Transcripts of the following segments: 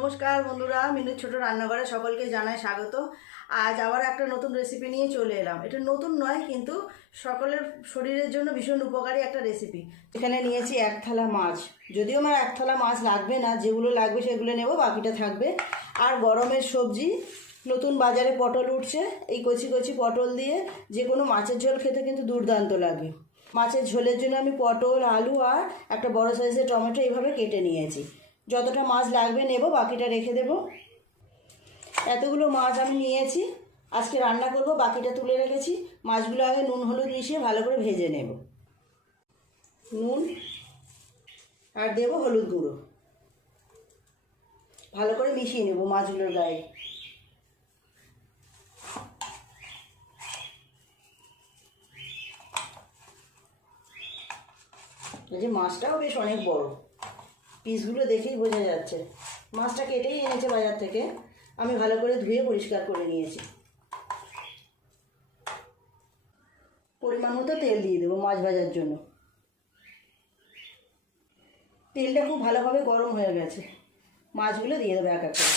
নমস্কার বন্ধুরা, মিনুর ছোট রান্নাঘরে সকলকে জানাই স্বাগত। আজ আবার একটা নতুন রেসিপি নিয়ে চলে এলাম। এটা নতুন নয়, কিন্তু সকলের শরীরের জন্য ভীষণ উপকারী একটা রেসিপি। এখানে নিয়েছি এক থালা মাছ। যদিও আমার এক থালা মাছ লাগবে না, যেগুলো লাগবে সেগুলো নেব, বাকিটা থাকবে। আর গরমের সবজি, নতুন বাজারে পটল উঠছে, এই কচি কচি পটল দিয়ে যে কোনো মাছের ঝোল খেতে কিন্তু দুর্দান্ত লাগে। মাছের ঝোলের জন্য আমি পটল, আলু আর একটা বড় সাইজের টমেটো এইভাবে কেটে নিয়েছি। যতটা মাছ লাগবে নেব, বাকিটা রেখে দেব। এতগুলো মাছ আমি নিয়েছি, আজকে রান্না করব, বাকিটা তুলে রেখেছি। মাছগুলো আগে নুন হলুদ মিশিয়ে ভালো করে ভেজে নেব। নুন আর দেব হলুদ গুঁড়ো, ভালো করে মিশিয়ে নেব মাছগুলোর গায়ে। এই যে মাছটাও বেশ অনেক বড়, পিসগুলো দেখেই বোঝা যাচ্ছে। মাছটা কেটেই এনেছে বাজার থেকে, আমি ভালো করে ধুয়ে পরিষ্কার করে নিয়েছি। পরিমাণ মতো তেল দিয়ে দেবো মাছ ভাজার জন্য। তেলটা খুব ভালোভাবে গরম হয়ে গেছে, মাছগুলো দিয়ে দেবো এক এক করে।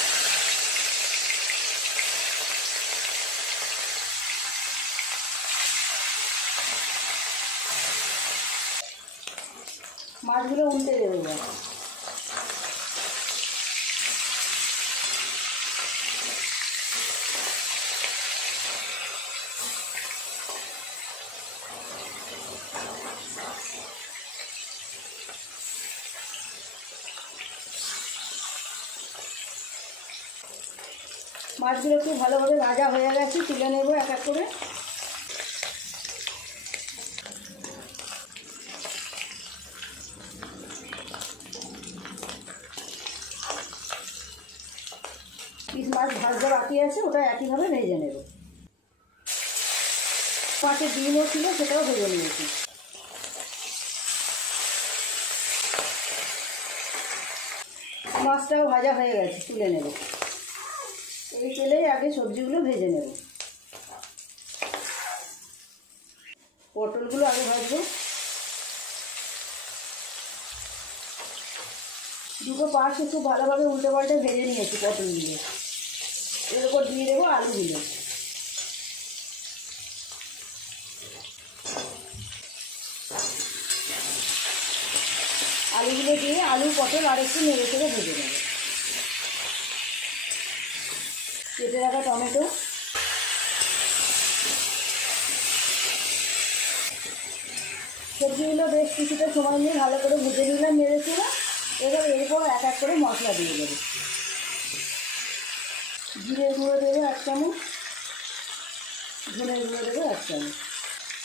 মাছগুলো উল্টে দেবো এবার। মাছগুলো খুব ভালোভাবে ভাজা হয়ে গেছে, তুলে নেব এক এক করে। পিস মাছ ভাজা বাকি আছে, ওটা একইভাবে ভেজে নেব। মাছের ডিমও ছিল, সেটাও ভেজে নিয়েছি। মাছটাও ভাজা হয়ে গেছে, তুলে নেব। এই তেলেই আগে সবজিগুলো ভেজে নেব। পটলগুলো আগে ভাজবো। দুটো পাশ একটু ভালোভাবে উল্টে পাল্টে ভেজে নিয়েছি পটলগুলো। এর উপর দিয়ে দেবো আলুগুলো। আলুগুলো দিয়ে আলু পটল আর একটু নেড়ে চেড়ে ভেজে নেব। কেটে রাখা টমেটো, সবজিগুলো বেশ কিছুটা সময় নিয়ে ভালো করে ভেজে নিলাম, নেড়ে চেড়ে। এবার এরপর এক এক করে মশলা দিয়ে দেবো। জিরের গুঁড়ো দেবো 1 চামচ, ধনের গুঁড়ো দেবো 1 চামচ,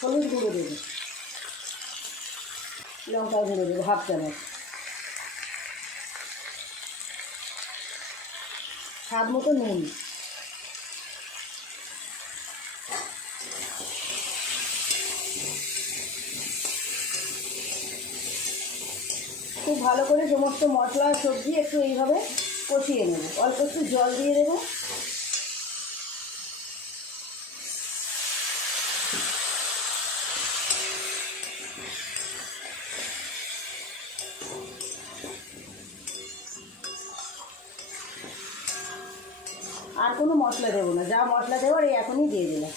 হলুদ গুঁড়ো দেবো, লঙ্কা গুঁড়ো দেবো 1/2 চামচ, স্বাদ মতো নুন। খুব ভালো করে সমস্ত মশলা সবজি একটু এইভাবে কষিয়ে নেব। অল্প একটু জল দিয়ে দেবো। আর কোনো মশলা দেবো না, যা মশলা দেওয়ার এই এখনই দিয়ে দিলাম।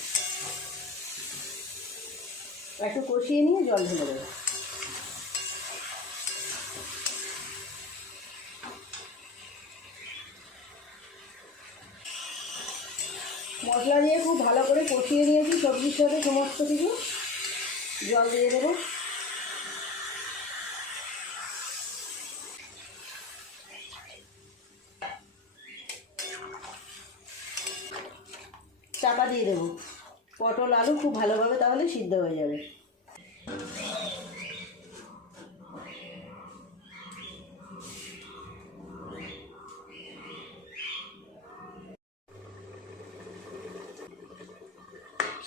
একটু কষিয়ে নিয়ে জল ঢেলে দেবো। মশলা দিয়ে খুব ভালো করে কষিয়ে নিয়েছি সবজির সাথে সমস্ত কিছু। জল দিয়ে দেবো। চাপা দিয়ে দেবো। পটল আলু খুব ভালোভাবে তাহলে সিদ্ধ হয়ে যাবে।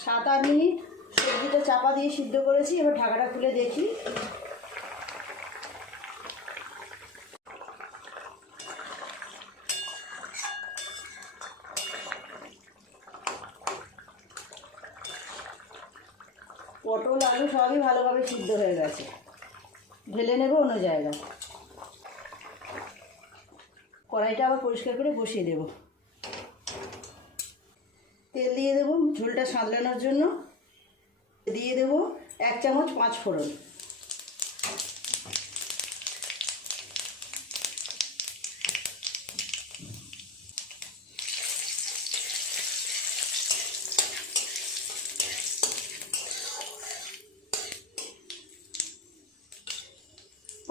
সাত আট মিনিট সবজিটা চাপা দিয়ে সিদ্ধ করেছি। এবার ঢাকাটা খুলে দেখি। পটল আলু সবই ভালোভাবে সিদ্ধ হয়ে গেছে। ঢেলে নেব অন্য জায়গায়। কড়াইটা আবার পরিষ্কার করে বসিয়ে দেব। তেল দিয়ে দেবো ঝোলটা সাঁতলানোর জন্য। দিয়ে দেব 1 চামচ 5 ফোড়ন।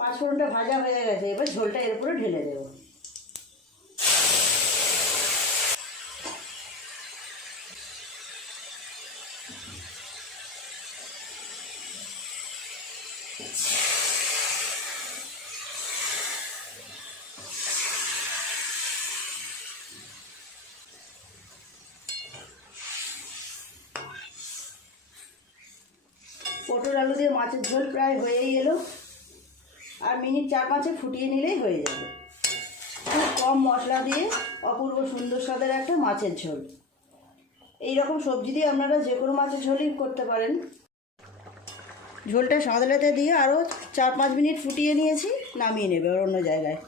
পাঁচফোড়নটা ভাজা হয়ে গেছে, এবার ঝোলটা এর উপরে ঢেলে দেব। পটল আলু দিয়ে মাছের ঝোল প্রায় হয়েই এলো, আর মিনিট 4-5 ফুটিয়ে নিলেই হয়ে যাবে। খুব কম মশলা দিয়ে অপূর্ব সুন্দর স্বাদের একটা মাছের ঝোল। এই রকম সবজি দিয়ে আপনারা যে কোনো মাছের ঝোলই করতে পারেন। ঝোলটা সাঁতলাতে দিয়ে আরও 4-5 মিনিট ফুটিয়ে নিয়েছি, নামিয়ে নেবে অন্য জায়গায়।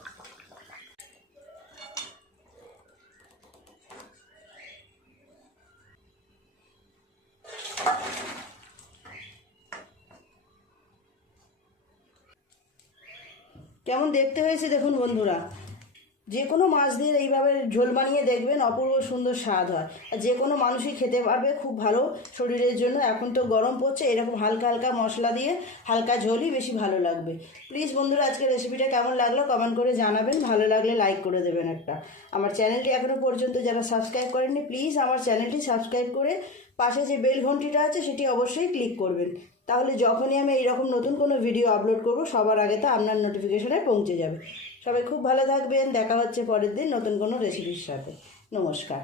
কেমন দেখতে হয়েছে দেখুন বন্ধুরা। যে কোনো মাছ দিয়ে এইভাবে ঝোল বানিয়ে দেখবেন, অপূর্ব সুন্দর স্বাদ হয়। আর যে কোনো মানুষই খেতে পারবে, খুব ভালো শরীরের জন্য। এখন তো গরম পড়ছে, এরকম হালকা হালকা মশলা দিয়ে হালকা ঝোলই বেশি ভালো লাগবে। প্লিজ বন্ধুরা, আজকের রেসিপিটা কেমন লাগলো কমেন্ট করে জানাবেন। ভালো লাগলে লাইক করে দেবেন একটা। আমার চ্যানেলটি এখনও পর্যন্ত যারা সাবস্ক্রাইব করেননি, প্লিজ আমার চ্যানেলটি সাবস্ক্রাইব করে পাশে যে বেল ঘন্টিটা আছে সেটি অবশ্যই ক্লিক করবেন। তাহলে যখনই আমি এইরকম নতুন কোনো ভিডিও আপলোড করব, সবার আগে তা আপনার নোটিফিকেশনে পৌঁছে যাবে। সবাই খুব ভালো থাকবেন। দেখা হচ্ছে পরের দিন নতুন কোনো রেসিপির সাথে। নমস্কার।